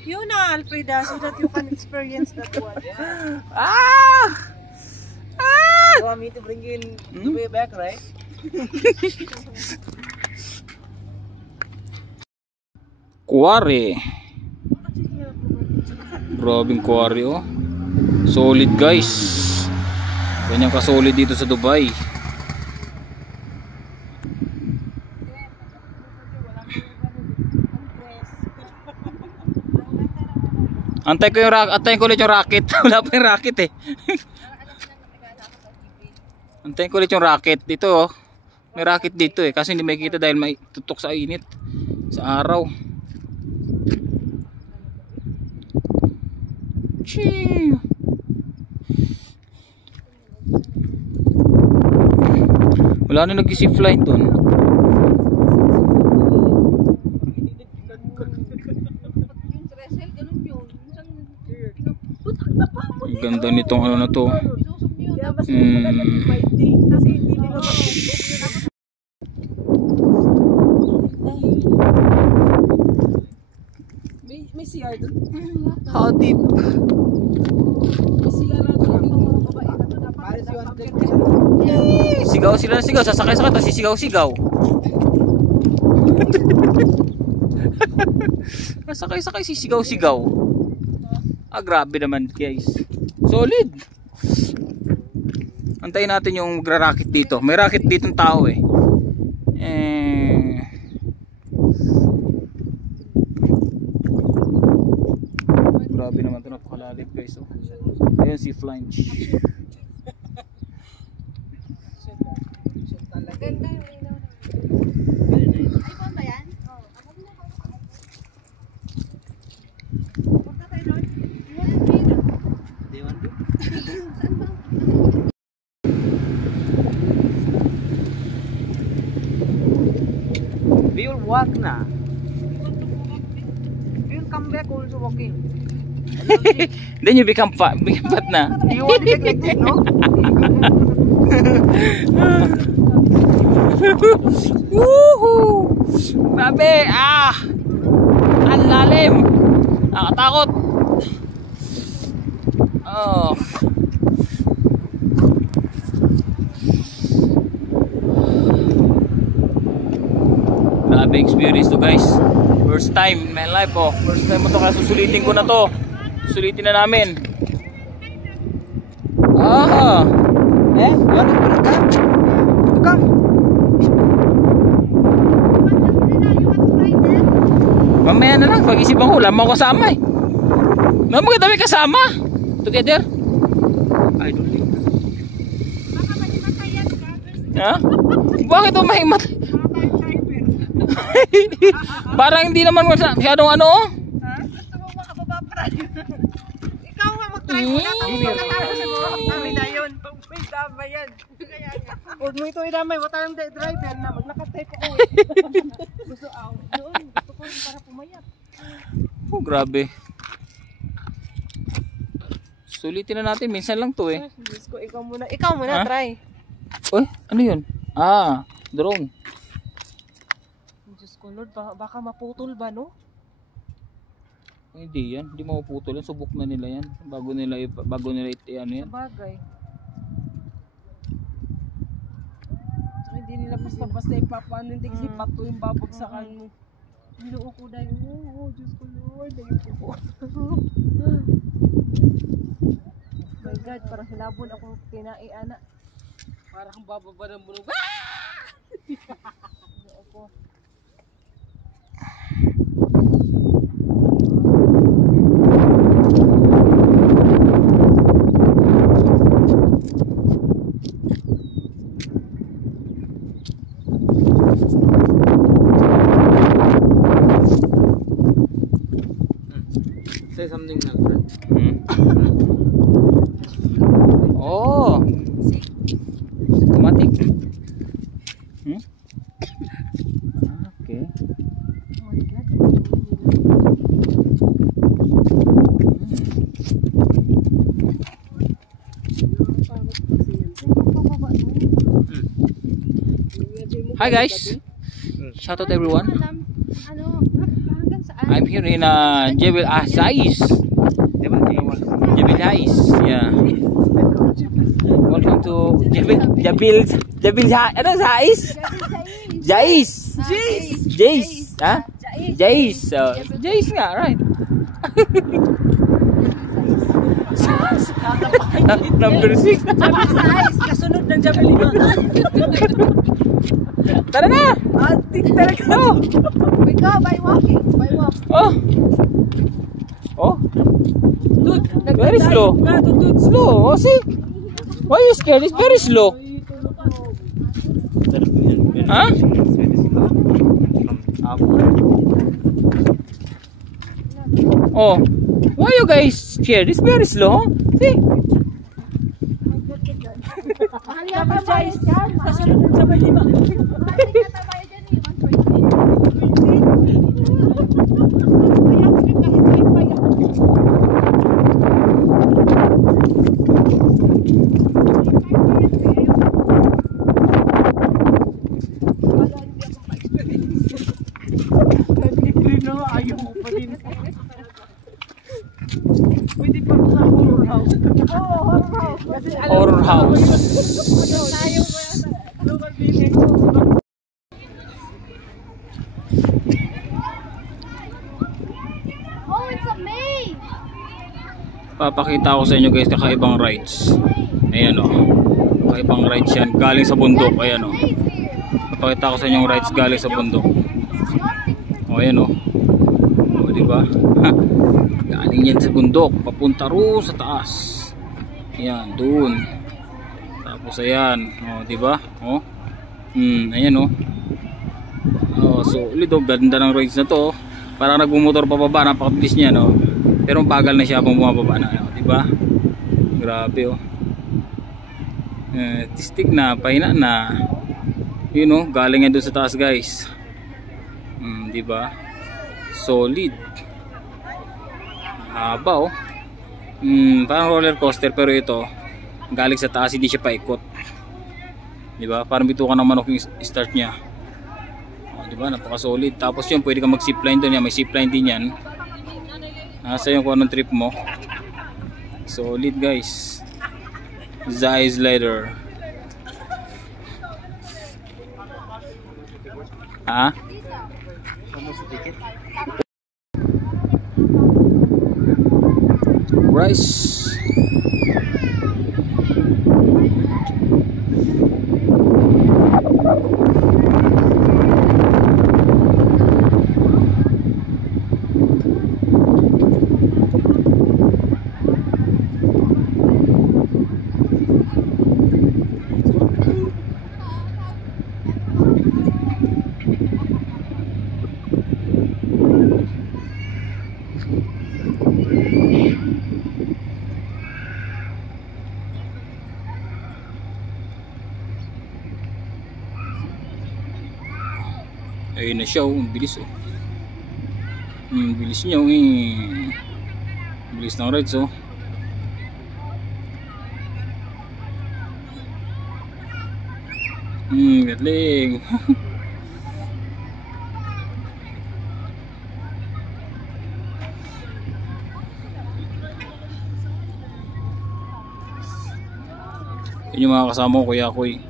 You na, Alfreda, so that you can experience that one. Yeah. Ah! Ah! You want me to bring you in the way back, right? Quarry. Grabing quarry oh. Solid guys. Ganyan ka solid dito sa Dubai. Antayin ko ulit yung racket. Wala pa yung racket eh. Antayin ko ulit yung racket. Dito oh. May racket dito eh. Kasi hindi makikita dahil may tutok sa init. Sa araw. Chee. Wala na nag-zip line dun. Ganda nitong ano na to. May CR dun? How deep? Sigaw sila, sigaw. Sasakay sa kata, sisigaw-sigaw. Sakay-sakay, sisigaw-sigaw. Ah, grabe naman guys. Solid. Antayin natin yung magra-racket dito. May racket ditong tao eh. Grabe naman ito, napakalalim guys oh. Ayan si Flange. We will walk na. We will come back also walking. Then you become fat na. You want to get like this, no? Woohoo! Grabe! Ah! Ang lalim! Nakatakot! Oh! Grabe experience to guys. First time in my life oh. First time mo to kaya susulitin ko na to. Susulitin na namin. Ah! Eh? You want to come? Mamaya na lang, pag-isipan ko, wala mo kasama eh. Maganda may kasama. Together. I don't think. Baka malimatayan ka. Ha? Bakit o mahimat? Parang hindi naman masyadong ano oh. Ha? Gusto mo makababa pa rin. Ikaw nga mag-try mo na. Tapos pagkatapos mo, kami na yun. May dama yan. Huwag mo ito idamay. Wala tayong driver na magnakatype ako eh. Gusto ako. Doon. Gusto ko para pumayat. Oh, grabe. Sulitin na natin. Minsan lang to eh. Diyos ko, ikaw muna. Ikaw muna, try. Uy, ano yun? Ah, drone. Diyos ko, Lord. Baka maputol ba, no? Hindi yan. Hindi mapuputol yan. Subok na nila yan. Bago nila ano yan. Sabagay. So, hindi nila basta-basta ipapaano. Hindi kasi pato yung babagsakan mo. Ginoo ko dahil, oh, Diyos ko Lord, dahil po. My God, parang hilabon akong kinaiana. Parang bababa ng bunog. Ginoo ko. Say something now, friend. Oh! Automatic. Okay. Oh my God. Hi guys! Shout out everyone. Ano, hanggang saan? I'm here in Jebel Azais. Jebel Azais. Yeah. Welcome to Jebel ano Azais? Jais. Jais. Ha? Jais. Jais nga, right. Number 6. Kasunod ng Jebel Liman. Tara na. Talaga. Oh. We go by walking. By walk. Oh. Oh. Dude, Very slow. Slow. Oh, see? Why are you scared? It's very slow. Huh? Oh. Why are you guys scared? It's very slow. See? Mahal nga pa guys. Kasunod ng Jebel Liman. Ayaw mo pa din. Pwede pa sa horror house. Oo, horror house. Horror house. Oh, it's a maze. Papakita ko sa inyo guys kakaibang rides. Ayan o. Kakaibang rides yan. Galing sa bundok. Ayan o. Papakita ko sa inyo yung rides galing sa bundok. O ayan o. O diba? Ha. Galing yan sa bundok. Papunta roon sa taas. Ayan. Doon. Tapos ayan. O diba? O. Ayan o. O solid o. Ganda ng rides na to. Parang nagmumotor pababa. Napakabilis niya no. Pero bagal na siya habang bumababa na. O diba? Grabe o. Tistig na. Pahina na. Yun o. Galing yan doon sa taas guys. Diba? Solid. Haba oh. Parang roller coaster pero ito galing sa taas, hindi siya paikot. Diba? Parang bitukan ng manok yung start niya. Diba? Napaka solid. Tapos yun, pwede ka mag zipline doon yan. May zipline din yan. Nasa yung kung anong trip mo. Solid guys. Zais Leather. Ha? Rice. Ayun na siya, bilis oh. Bilis niya bilis ng rides oh. Galing. Yun yung mga kasama ko, Kuya Koy.